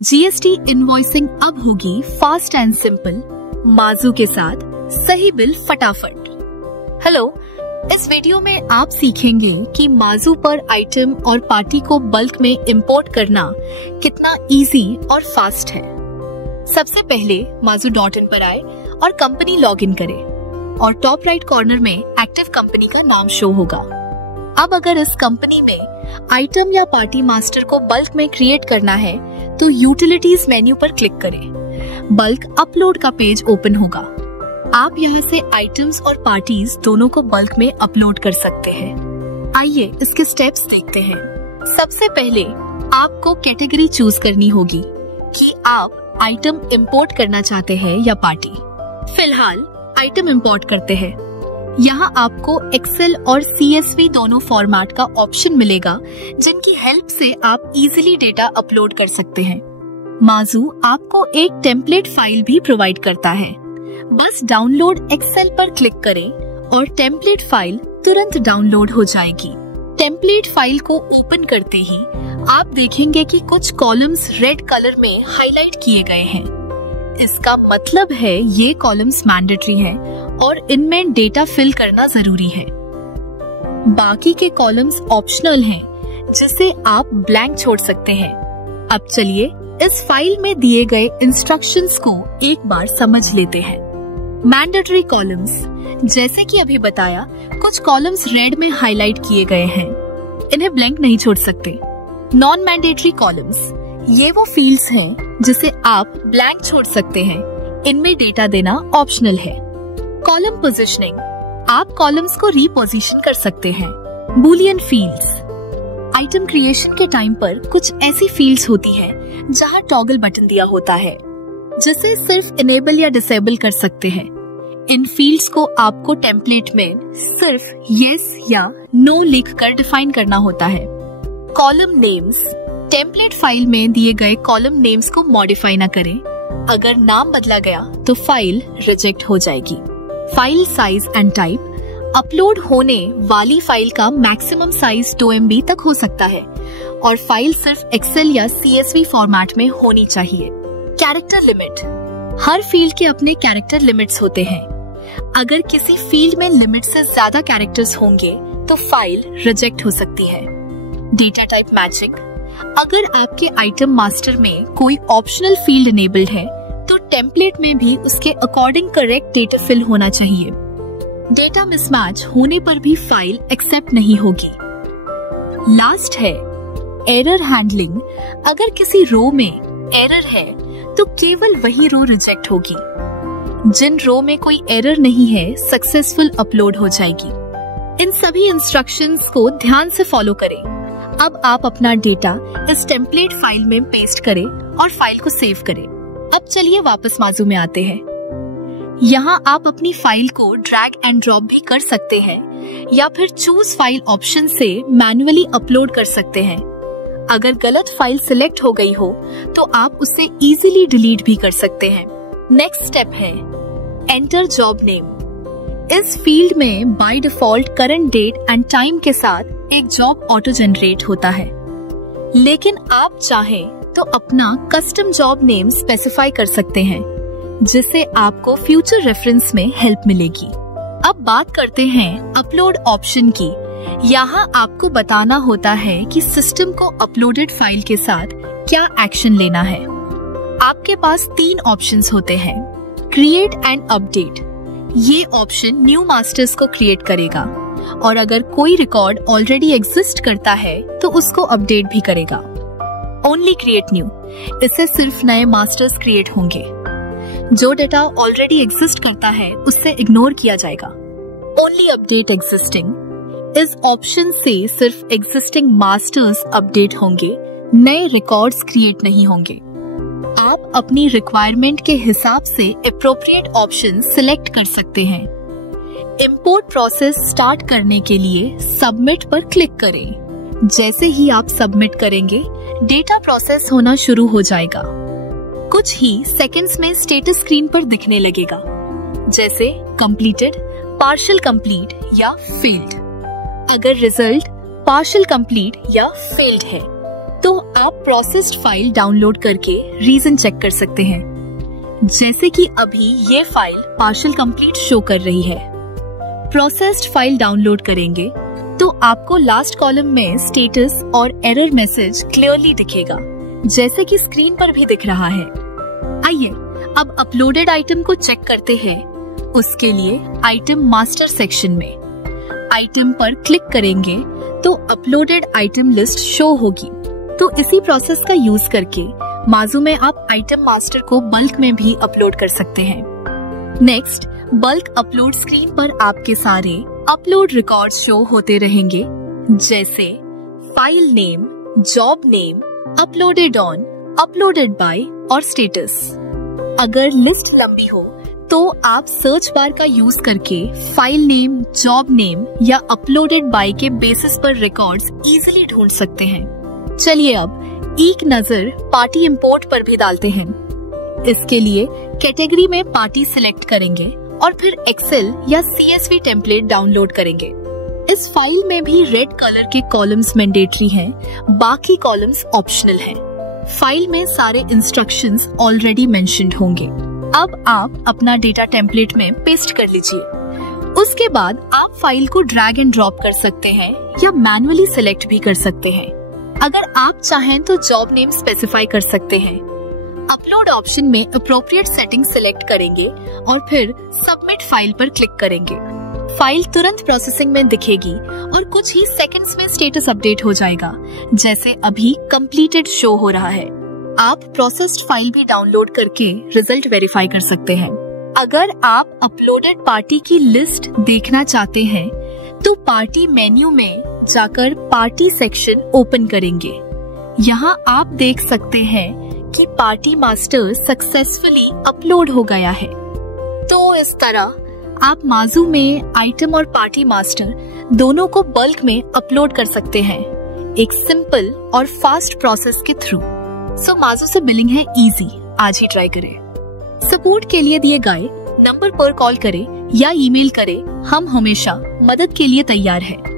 GST invoicing अब होगी fast and simple, माजू के साथ सही बिल फटाफट। हेलो, इस वीडियो में आप सीखेंगे कि माजू पर आइटम और पार्टी को बल्क में इंपोर्ट करना कितना इजी और फास्ट है। सबसे पहले माजू.in पर आए और कंपनी लॉगिन करें और टॉप राइट कॉर्नर में एक्टिव कंपनी का नाम शो होगा। अब अगर इस कंपनी में आइटम या पार्टी मास्टर को बल्क में क्रिएट करना है तो यूटिलिटीज मेन्यू पर क्लिक करें। बल्क अपलोड का पेज ओपन होगा। आप यहाँ से आइटम्स और पार्टीज दोनों को बल्क में अपलोड कर सकते हैं। आइए इसके स्टेप्स देखते हैं। सबसे पहले आपको कैटेगरी चूज करनी होगी कि आप आइटम इंपोर्ट करना चाहते हैं या पार्टी। फिलहाल आइटम इंपोर्ट करते हैं। यहाँ आपको एक्सेल और CSV दोनों फॉर्मेट का ऑप्शन मिलेगा जिनकी हेल्प से आप इजीली डेटा अपलोड कर सकते हैं। माजू आपको एक टेम्पलेट फाइल भी प्रोवाइड करता है। बस डाउनलोड एक्सेल पर क्लिक करें और टेम्पलेट फाइल तुरंत डाउनलोड हो जाएगी। टेम्पलेट फाइल को ओपन करते ही आप देखेंगे कि कुछ कॉलम्स रेड कलर में हाईलाइट किए गए हैं। इसका मतलब है ये कॉलम्स मैंडेटरी हैं और इनमें डेटा फिल करना जरूरी है। बाकी के कॉलम्स ऑप्शनल हैं, जिसे आप ब्लैंक छोड़ सकते हैं। अब चलिए इस फाइल में दिए गए इंस्ट्रक्शंस को एक बार समझ लेते हैं। मैंडेटरी कॉलम्स, जैसे कि अभी बताया, कुछ कॉलम्स रेड में हाईलाइट किए गए हैं, इन्हें ब्लैंक नहीं छोड़ सकते। नॉन मैंडेटरी कॉलम्स, ये वो फील्ड्स हैं जिसे आप ब्लैंक छोड़ सकते हैं, इनमें डेटा देना ऑप्शनल है। कॉलम पोजीशनिंग, आप कॉलम्स को रीपोजीशन कर सकते हैं। बूलियन फील्ड्स, आइटम क्रिएशन के टाइम पर कुछ ऐसी फील्ड्स होती हैं जहां टॉगल बटन दिया होता है, जिसे सिर्फ इनेबल या डिसेबल कर सकते हैं। इन फील्ड्स को आपको टेम्पलेट में सिर्फ यस या नो लिखकर डिफाइन करना होता है। कॉलम नेम्स, टेम्पलेट फाइल में दिए गए कॉलम नेम्स को मॉडिफाई न करें। अगर नाम बदला गया तो फाइल रिजेक्ट हो जाएगी। File size and type, upload होने वाली फाइल का मैक्सिमम साइज 2 MB तक हो सकता है और फाइल सिर्फ एक्सेल या CSV फॉर्मेट में होनी चाहिए। कैरेक्टर लिमिट, हर फील्ड के अपने कैरेक्टर लिमिट्स होते हैं। अगर किसी फील्ड में लिमिट से ज्यादा कैरेक्टर्स होंगे तो फाइल रिजेक्ट हो सकती है। डेटा टाइप मैचिंग, अगर आपके आइटम मास्टर में कोई ऑप्शनल फील्ड इनेबल्ड है तो टेम्पलेट में भी उसके अकॉर्डिंग करेक्ट डेटा फिल होना चाहिए। डेटा मिसमैच होने पर भी फाइल एक्सेप्ट नहीं होगी। लास्ट है एरर हैंडलिंग, अगर किसी रो में एरर है तो केवल वही रो रिजेक्ट होगी। जिन रो में कोई एरर नहीं है, सक्सेसफुल अपलोड हो जाएगी। इन सभी इंस्ट्रक्शंस को ध्यान से फॉलो करें। अब आप अपना डेटा इस टेम्पलेट फाइल में पेस्ट करें और फाइल को सेव करें। अब चलिए वापस माजू में आते हैं। यहाँ आप अपनी फाइल को ड्रैग एंड ड्रॉप भी कर सकते हैं या फिर चूज फाइल ऑप्शन से मैन्युअली अपलोड कर सकते हैं। अगर गलत फाइल सिलेक्ट हो गई हो तो आप उसे इजीली डिलीट भी कर सकते हैं। नेक्स्ट स्टेप है एंटर जॉब नेम। इस फील्ड में by default current date and time के साथ एक जॉब ऑटो जनरेट होता है, लेकिन आप चाहें तो अपना कस्टम जॉब नेम स्पेसिफाई कर सकते हैं, जिससे आपको फ्यूचर रेफरेंस में हेल्प मिलेगी। अब बात करते हैं अपलोड ऑप्शन की। यहाँ आपको बताना होता है कि सिस्टम को अपलोडेड फाइल के साथ क्या एक्शन लेना है। आपके पास 3 ऑप्शंस होते हैं। क्रिएट एंड अपडेट, ये ऑप्शन न्यू मास्टर्स को क्रिएट करेगा और अगर कोई रिकॉर्ड ऑलरेडी एग्जिस्ट करता है तो उसको अपडेट भी करेगा। ओनली क्रिएट न्यू, इससे सिर्फ नए मास्टर्स क्रिएट होंगे। जो डेटा ऑलरेडी एग्जिस्ट करता है उससे इग्नोर किया जाएगा। ओनली अपडेट एग्जिस्टिंग, इस ऑप्शन से सिर्फ एग्जिस्टिंग मास्टर्स अपडेट होंगे, नए रिकॉर्ड्स क्रिएट नहीं होंगे। आप अपनी रिक्वायरमेंट के हिसाब से एप्रोप्रिएट ऑप्शन सिलेक्ट कर सकते हैं। इंपोर्ट प्रोसेस स्टार्ट करने के लिए सबमिट पर क्लिक करें। जैसे ही आप सबमिट करेंगे, डेटा प्रोसेस होना शुरू हो जाएगा। कुछ ही सेकंड्स में स्टेटस स्क्रीन पर दिखने लगेगा, जैसे कंप्लीटेड, पार्शियल कंप्लीट या फेल्ड। अगर रिजल्ट पार्शियल कंप्लीट या फेल्ड है तो आप प्रोसेस्ड फाइल डाउनलोड करके रीजन चेक कर सकते हैं। जैसे कि अभी ये फाइल पार्शियल कंप्लीट शो कर रही है। प्रोसेस्ड फाइल डाउनलोड करेंगे तो आपको लास्ट कॉलम में स्टेटस और एरर मैसेज क्लियरली दिखेगा, जैसे कि स्क्रीन पर भी दिख रहा है। आइए अब अपलोडेड आइटम को चेक करते हैं। उसके लिए आइटम मास्टर सेक्शन में आइटम पर क्लिक करेंगे तो अपलोडेड आइटम लिस्ट शो होगी। तो इसी प्रोसेस का यूज करके माजू में आप आइटम मास्टर को बल्क में भी अपलोड कर सकते हैं। नेक्स्ट, बल्क अपलोड स्क्रीन पर आपके सारे अपलोड रिकॉर्ड शो होते रहेंगे, जैसे file name, job name, uploaded on, uploaded by और स्टेटस। अगर लिस्ट लंबी हो तो आप सर्च बार का यूज करके फाइल नेम, जॉब नेम या अपलोडेड बाय के बेसिस पर रिकॉर्ड्स इजीली ढूंढ सकते हैं। चलिए अब एक नजर पार्टी इंपोर्ट पर भी डालते हैं। इसके लिए कैटेगरी में पार्टी सिलेक्ट करेंगे और फिर एक्सेल या CSV टेम्पलेट डाउनलोड करेंगे। इस फाइल में भी रेड कलर के कॉलम्स मैंडेटरी हैं, बाकी कॉलम्स ऑप्शनल हैं। फाइल में सारे इंस्ट्रक्शंस ऑलरेडी मेंशन्ड होंगे। अब आप अपना डेटा टेम्पलेट में पेस्ट कर लीजिए। उसके बाद आप फाइल को ड्रैग एंड ड्रॉप कर सकते हैं या मैन्युअली सिलेक्ट भी कर सकते हैं। अगर आप चाहें तो जॉब नेम स्पेसिफाई कर सकते हैं। अपलोड ऑप्शन में अप्रोप्रिएट सेटिंग सिलेक्ट करेंगे और फिर सबमिट फाइल पर क्लिक करेंगे। फाइल तुरंत प्रोसेसिंग में दिखेगी और कुछ ही सेकंड्स में स्टेटस अपडेट हो जाएगा, जैसे अभी कंप्लीटेड शो हो रहा है। आप प्रोसेस्ड फाइल भी डाउनलोड करके रिजल्ट वेरीफाई कर सकते हैं। अगर आप अपलोडेड पार्टी की लिस्ट देखना चाहते हैं तो पार्टी मेन्यू में जाकर पार्टी सेक्शन ओपन करेंगे। यहाँ आप देख सकते हैं कि पार्टी मास्टर सक्सेसफुली अपलोड हो गया है। तो इस तरह आप माजू में आइटम और पार्टी मास्टर दोनों को बल्क में अपलोड कर सकते हैं, एक सिंपल और फास्ट प्रोसेस के थ्रू। सो माजू से बिलिंग है इजी, आज ही ट्राई करें। सपोर्ट के लिए दिए गए नंबर पर कॉल करें या ईमेल करें, हम हमेशा मदद के लिए तैयार हैं।